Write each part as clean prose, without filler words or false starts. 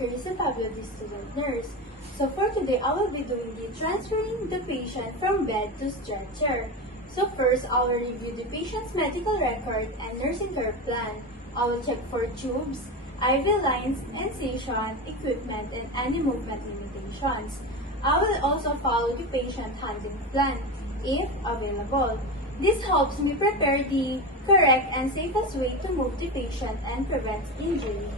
Carissa Pablo, the student nurse. So for today, I will be doing the transferring the patient from bed to stretcher. So first, I will review the patient's medical record and nursing care plan. I will check for tubes, IV lines, incision, equipment, and any movement limitations. I will also follow the patient handling plan, if available. This helps me prepare the correct and safest way to move the patient and prevent injury.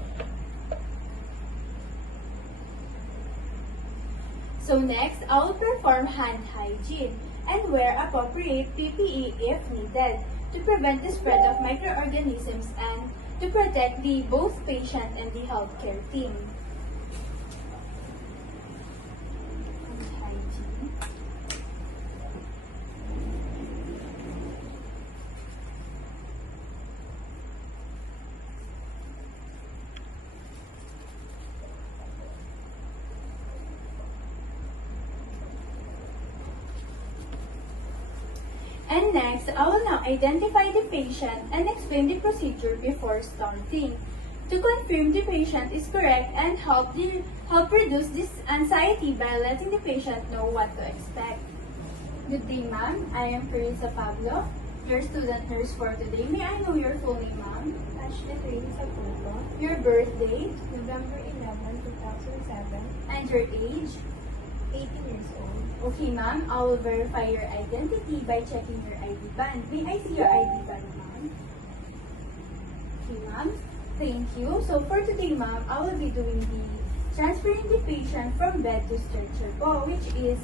So next, I will perform hand hygiene and wear appropriate PPE if needed to prevent the spread of microorganisms and to protect the both patient and the healthcare team. And next, I will now identify the patient and explain the procedure before starting to confirm the patient is correct and help reduce this anxiety by letting the patient know what to expect. Good day, ma'am. I am Carissa Pablo, your student nurse for today. May I know your full name, ma'am? Ashley Teresa Pulpo, Your birth date November 11, 2007, and your age? 18 years old. Okay, ma'am. I will verify your identity by checking your ID band. May I see your ID band, ma'am? Okay, ma'am. Thank you. So for today, ma'am, I will be doing the transferring the patient from bed to stretcher po, which is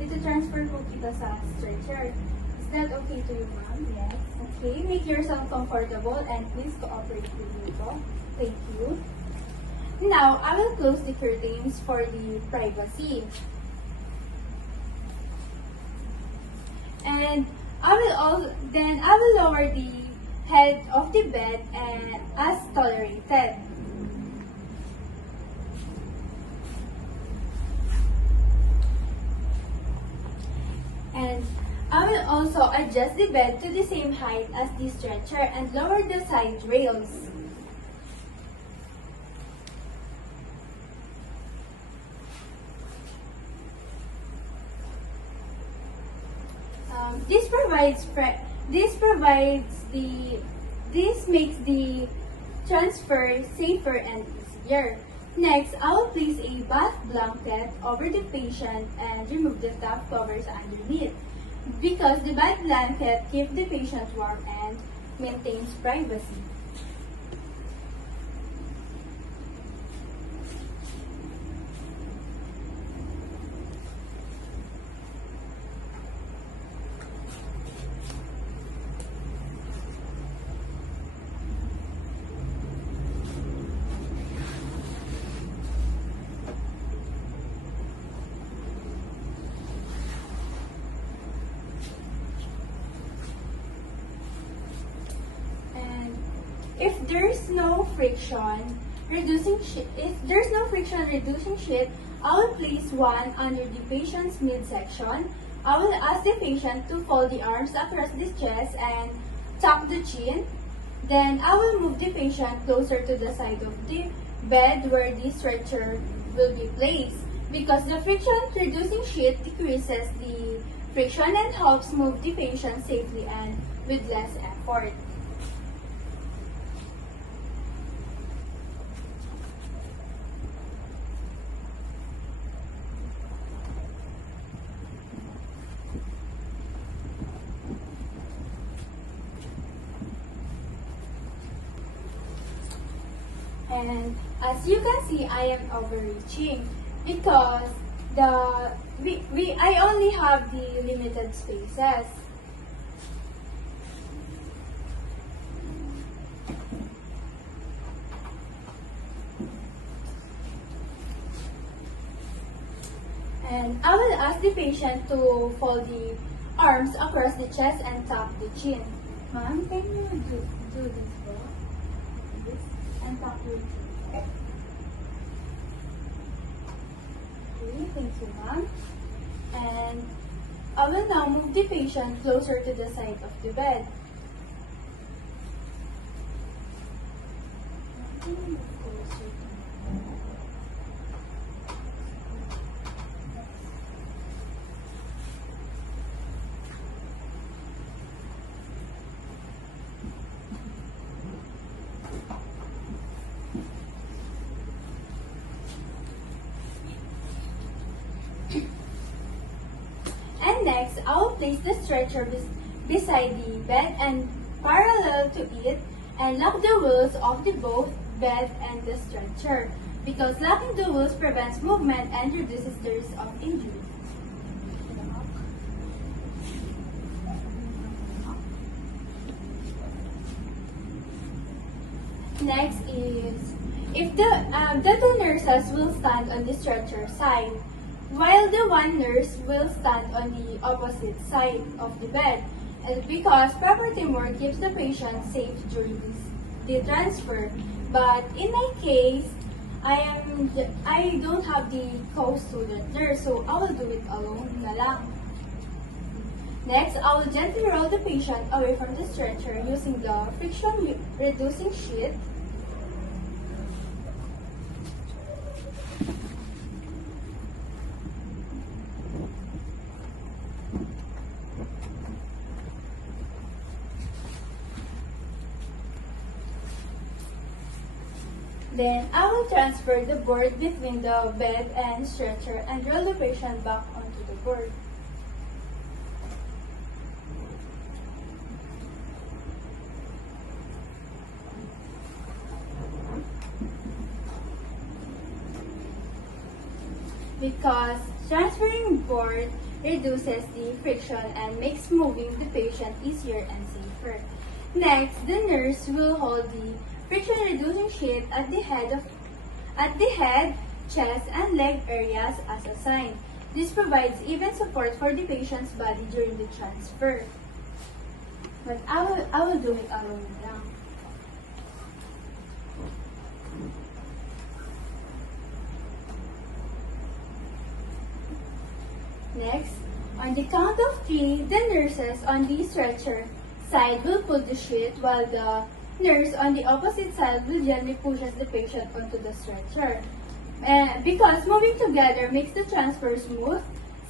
ito transfer po kita sa stretcher. Is that okay to you, ma'am? Yes. Okay. Make yourself comfortable and please cooperate with me po. Thank you. Now, I will close the curtains for the privacy. And I will lower the head of the bed and as tolerated. And I will also adjust the bed to the same height as the stretcher and lower the side rails. This makes the transfer safer and easier. Next, I will place a bath blanket over the patient and remove the top covers underneath because the bath blanket keeps the patient warm and maintains privacy. If there's no friction reducing sheet, I will place one under the patient's midsection. I will ask the patient to fold the arms across the chest and tuck the chin. Then I will move the patient closer to the side of the bed where the stretcher will be placed because the friction reducing sheet decreases the friction and helps move the patient safely and with less effort. And as you can see, I am overreaching because I only have the limited spaces. And I will ask the patient to fold the arms across the chest and tuck the chin. Ma'am, can you do this po? This and tuck your chin. Okay, thank you, ma'am. And I will now move the patient closer to the side of the bed. Then next, I will place the stretcher beside the bed and parallel to it and lock the wheels of the both bed and the stretcher because locking the wheels prevents movement and reduces the risk of injury. Next is, if the two nurses will stand on the stretcher side, while the one nurse will stand on the opposite side of the bed, because proper teamwork keeps the patient safe during the transfer. But in my case, I don't have the co-student nurse, so I will do it alone na lang. Next, I will gently roll the patient away from the stretcher using the friction-reducing sheet. Then, I will transfer the board between the bed and stretcher and roll the patient back onto the board. Because transferring board reduces the friction and makes moving the patient easier and safer. Next, the nurse will hold the friction-reducing sheet at the head, chest, and leg areas as assigned. This provides even support for the patient's body during the transfer. But I will do it alone lang. Next, on the count of 3, the nurses on the stretcher side will pull the sheet while the nurse on the opposite side will gently pushes the patient onto the stretcher. Because moving together makes the transfer smooth,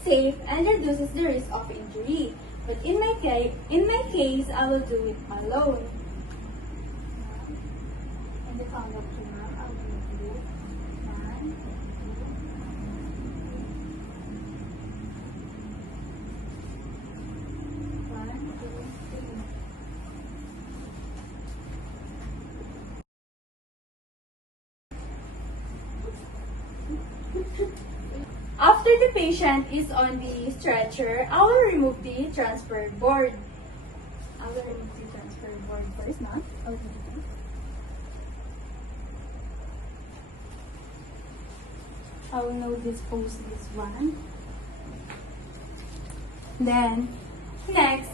safe, and reduces the risk of injury. But in my case, I will do it alone. On the count of 2, I will do it. 1, 2, 1, 2, 3. After the patient is on the stretcher, I will remove the transfer board. I will remove the transfer board first, ma'am. Okay. I will now dispose this one. Then, next,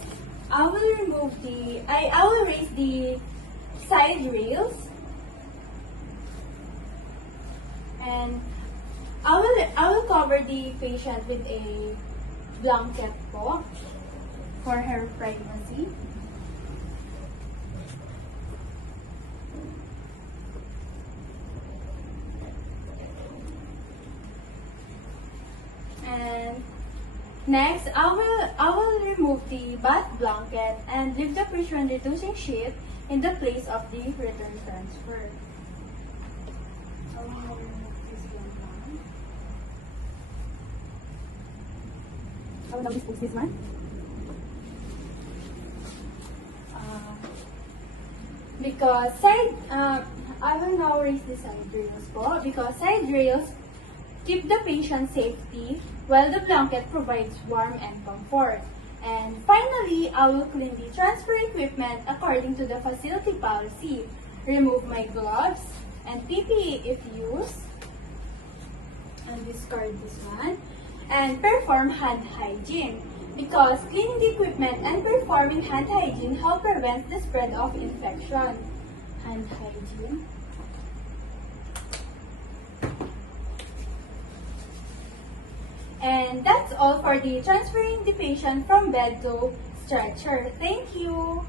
I will raise the side rails. And I will cover the patient with a blanket po for her privacy. And next, I will remove the bath blanket and leave the friction reducing sheet in the place of the return transfer. I will now remove this one. I will now dispose this one. I will now raise the side rails po because side rails keep the patient safety while the blanket provides warmth and comfort. And finally, I will clean the transfer equipment according to the facility policy. Remove my gloves and PPE if used. And discard this one. And perform hand hygiene. Because cleaning the equipment and performing hand hygiene help prevent the spread of infection. Hand hygiene. And that's all for the transferring the patient from bed to stretcher. Thank you.